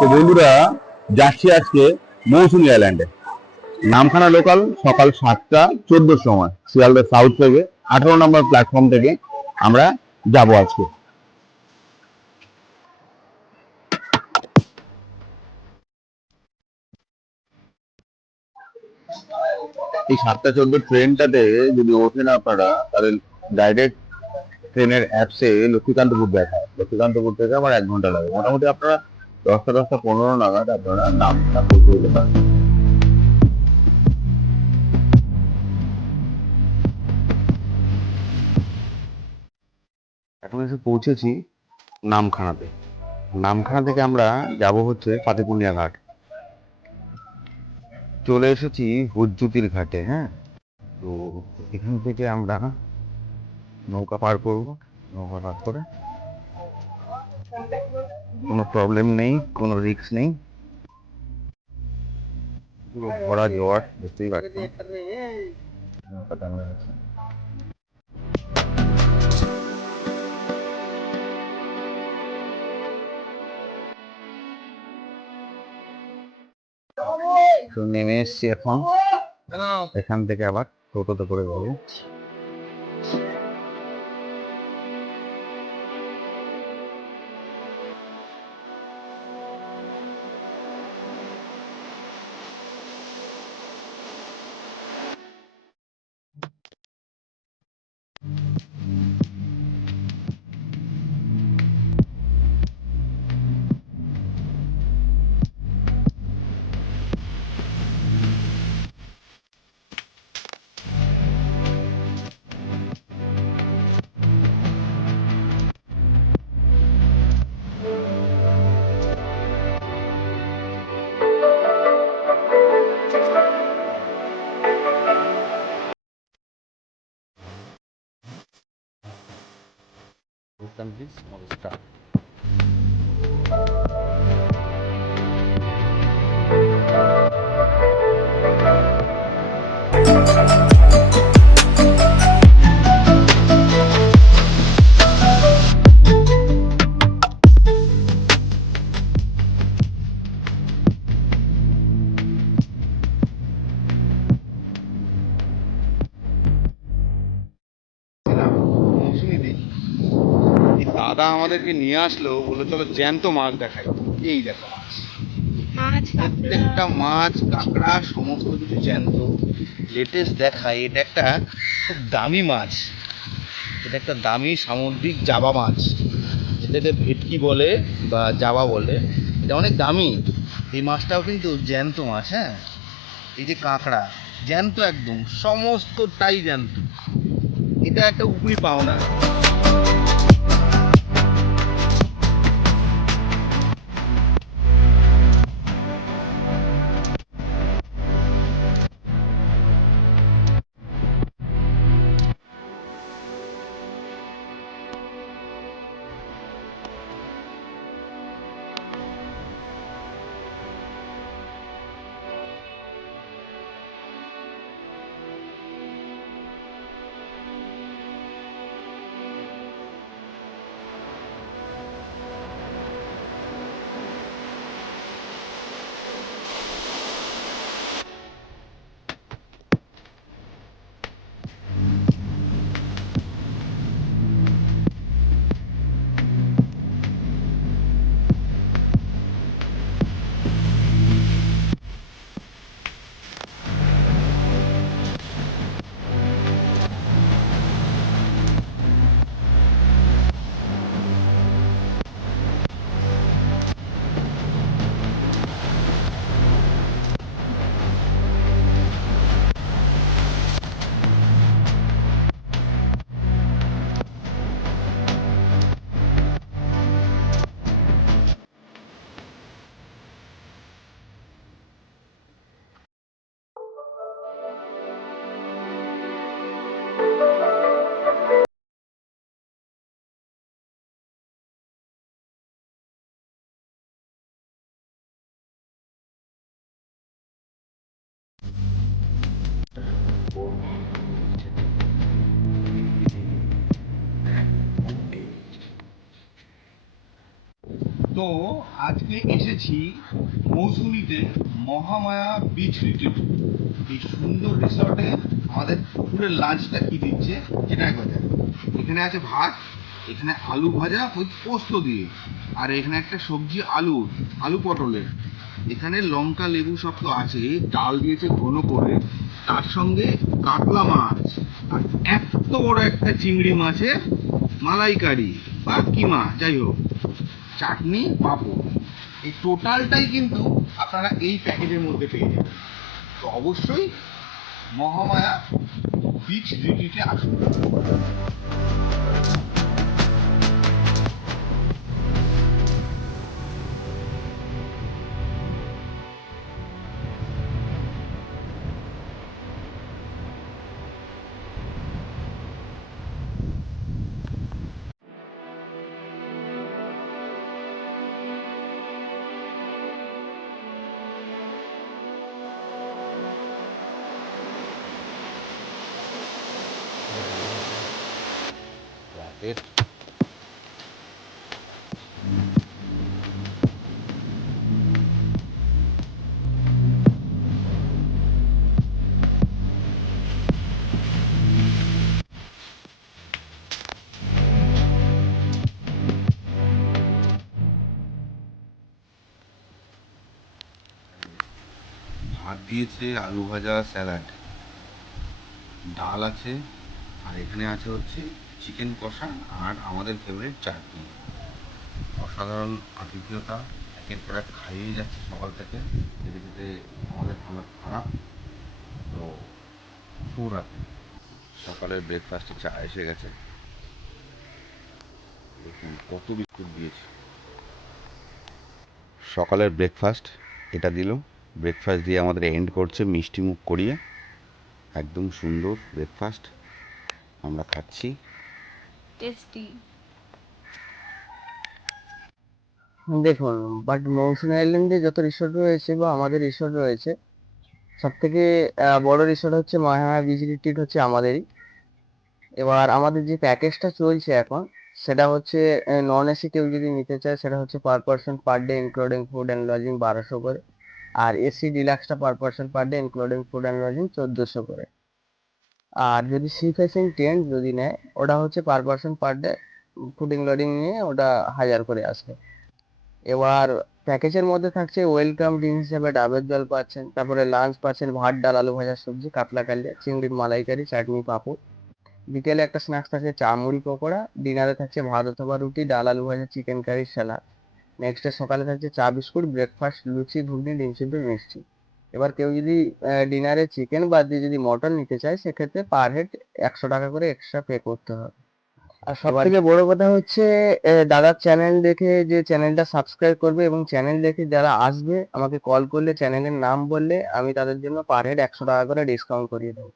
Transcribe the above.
তো বন্ধুরা, যাচ্ছি আজকে মৌসুমী আইল্যান্ডে। নামখানা লোকাল সকাল সাতটা, চোদ্দোর সময়। শিয়ালদা সাউথ থেকে আঠারো নম্বর প্ল্যাটফর্ম থেকে আমরা যাব আজকে। এই সাতটা চোদ্দ ট্রেনটাতে যদি ওঠেন আপনারা, তাহলে ডাইরেক্ট ট্রেনের অ্যাপসে লক্ষ্মীকান্তপুর দেখায় লক্ষ্মীকান্তপুর থেকে আমার এক ঘণ্টা লাগে। মোটামুটি আপনারা দশটা দশটা পনেরো নাগাদ আপনারা নামটা পৌঁছে যেতে পারেন এখন এসে পৌঁছেছি নামখানাতে নামখানা থেকে আমরা যাব হচ্ছে ফাতেপুনিয়া ঘাট। চলে এসেছি হুজ্জুতির ঘাটে হ্যাঁ? তো এখান থেকে আমরা নৌকা পার করব, নৌকা পার করে কোনো প্রবলেম নেই, কোনো রিস্ক নেই। পুরো ভরা জোয়ার আছে। তো নেমে এসছি এখন। এখান থেকে আবার টোটোতে করে যাব। them with small star দাদা আমাদেরকে নিয়ে আসলো বলে চলো জ্যান্ত মাছ দেখাই। এই দেখো মাছ মাছ প্রত্যেকটা মাছ কাঁকড়া সমস্ত কিছু জ্যান্ত। লেটেস্ট দেখায় এটা একটা খুব দামি মাছ। এটা একটা দামি সামুদ্রিক জাবা মাছ। যেটাকে ভেটকি বলে বা জাবা বলে। এটা অনেক দামি। এই মাছটাও কিন্তু জ্যান্ত মাছ হ্যাঁ? এই যে কাঁকড়া জ্যান্ত একদম সমস্তটাই জ্যান্ত। এটা একটা উপরি পাওনা। তো আজকে এসেছি মৌসুমিতে মহামায়া বিচ রিট্রিট এই সুন্দর রিসর্টে আমাদের দুপুরের লাঞ্চটা কি দিচ্ছে সেটা একবার এখানে আছে ভাত, এখানে আলু ভাজা ওই পোস্ত দিয়ে, আর এখানে একটা সবজি আলু আলু পটলের। এখানে লঙ্কা, লেবু সব তো আছে ডাল দিয়েছে ঘন করে। তার সঙ্গে কাতলা মাছ। আর এত বড় একটা চিংড়ি মাছে মালাইকারি বা কিমা যাই হোক, চাটনি, পাঁপড়। এই টোটালটাই কিন্তু আপনারা এই প্যাকেজের মধ্যে পেয়ে যাবেন। তো অবশ্যই মহামায়া বিচ ডিউটিতে আসুন। রাতের ভাত দিয়েছে আলু ভাজা স্যালাড। ডাল আছে আর এখানে আছে হচ্ছে চিকেন কষা আর আমাদের ফেভারিট চাটনি। অসাধারণ আতিথ্যতা, একের পর এক খাইয়ে যাচ্ছে সকাল থেকে। যেতে যেতে আমাদের হালত খারাপ। তো রাতে সকালের ব্রেকফাস্টে চা এসে গেছে। দেখুন কত বিস্কুট দিয়েছে। সকালের ব্রেকফাস্ট এটা দিল ব্রেকফাস্ট দিয়ে আমাদের এন্ড করছে মিষ্টি মুখ করিয়ে। একদম সুন্দর ব্রেকফাস্ট আমরা খাচ্ছি। টেস্টি দেখুন বাট মৌসুমী আইল্যান্ডে যত রিসোর্ট রয়েছে বা আমাদের রিসোর্ট রয়েছে সব থেকে বড় রিসোর্ট হচ্ছে মহামায়া বিচ রিট্রিট হচ্ছে আমাদেরই। এবার আমাদের যে প্যাকেজটা চলছে এখন, সেটা হচ্ছে নন এসি কেউ যদি নিতে চায়, সেটা হচ্ছে per person per day including food and lodging বারোশো করে। আর AC ডিলাক্সটা per person per day including food and lodging চোদ্দোশো করে। আর যদি সি ফেসিং টেন্ট যদি নেয়, ওটা হচ্ছে per person per day fooding lodging নিয়ে ওটা হাজার করে আসবে। এবার প্যাকেজের মধ্যে থাকছে ওয়েলকাম ড্রিঙ্ক হিসেবে ডাবের জল পাচ্ছেন, তারপরে লাঞ্চ পাচ্ছেন, ভাত, ডাল, আলু ভাজা সবজি, কাতলা কালিয়া চিংড়ির মালাইকারি, চাটনি, পাঁপড়। বিকেলে একটা স্ন্যাক্স থাকছে চা মুড়ি পকোড়া ডিনারে থাকছে ভাত অথবা রুটি, ডাল, আলু ভাজা chicken curry salad next day সকালে থাকছে চা, বিস্কুট ব্রেকফাস্ট লুচি, ঘুগনি, ডিম, সিদ্ধ, মিষ্টি। এবার কেউ যদি ডিনারে চিকেন বাদ দিয়ে যদি মটন নিতে চায় সেক্ষেত্রে পার হেড একশো টাকা করে এক্সট্রা পে করতে হবে। আর সব থেকে বড় কথা হচ্ছে দাদার চ্যানেল দেখে যে চ্যানেলটা সাবস্ক্রাইব করবে এবং চ্যানেল দেখে যারা আসবে আমাকে কল করলে চ্যানেলের নাম বললে আমি তাদের জন্য পার হেড একশো টাকা করে ডিসকাউন্ট করিয়ে দেবো।